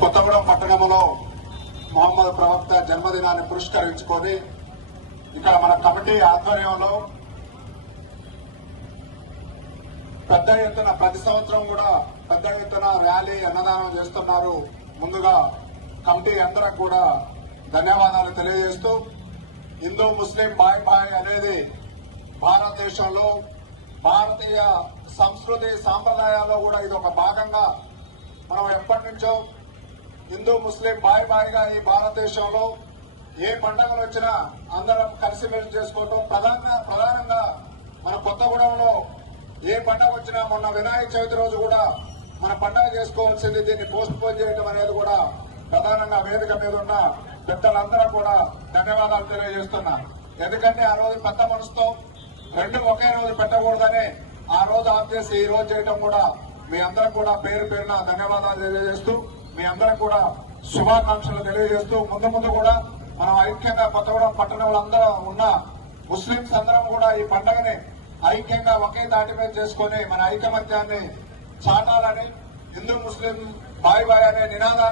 కొత్తగూడెం పట్టణంలో మహమ్మద్ ప్రవక్త జన్మదినాన్ని పురస్కరించుకొని ఇక్కడ మన కమిటీ ఆధ్వర్యంలో పెద్ద ఎత్తున ప్రతి సంవత్సరం కూడా పెద్ద ఎత్తున ర్యాలీ అన్నదానం చేస్తున్నారు ముందుగా కమిటీ అందరికి కూడా ధన్యవాదాలు తెలియజేస్తూ హిందూ ముస్లిం బాయ్ బాయ్ అనేది భారతదేశంలో భారతీయ సంస్కృతి సాంప్రదాయాల్లో కూడా ఇది ఒక భాగంగా మనం ఎప్పటి నుంచో హిందూ ముస్లిం బాయ్ బాయ్గా ఈ భారతదేశంలో ఏ పండుగలు వచ్చినా అందరం కలిసిమెలిసి చేసుకోవటం ప్రధాన ప్రధానంగా మన కొత్తగూడెంలో ఏ పండుగ వచ్చినా మొన్న వినాయక చవితి రోజు కూడా మన పండుగ చేసుకోవాల్సింది దీన్ని పోస్ట్ పోన్ చేయడం అనేది కూడా ప్రధానంగా వేదిక మీద ఉన్న పెద్దలందరూ కూడా ధన్యవాదాలు తెలియజేస్తున్నా ఎందుకంటే ఆ రోజు పెద్ద మనసుతో రెండు ఒకే రోజు పెట్టకూడదని ఆ రోజు ఆఫ్ చేసి ఈ రోజు చేయడం కూడా మీ అందరం కూడా పేరు పేరున ధన్యవాదాలు తెలియజేస్తూ మీ అందరం కూడా శుభాకాంక్షలు తెలియజేస్తూ ముందు ముందు కూడా మనం ఐక్యంగా కొత్తగూడెం పట్టణంలో అందరూ ఉన్న ముస్లింస్ అందరం కూడా ఈ పండుగని ఐక్యంగా ఒకే దాటిపై చేసుకుని మన ఐకమత్యాన్ని చాటాలని హిందూ ముస్లిం బాయ్ బాయ్ అనే నినాదాన్ని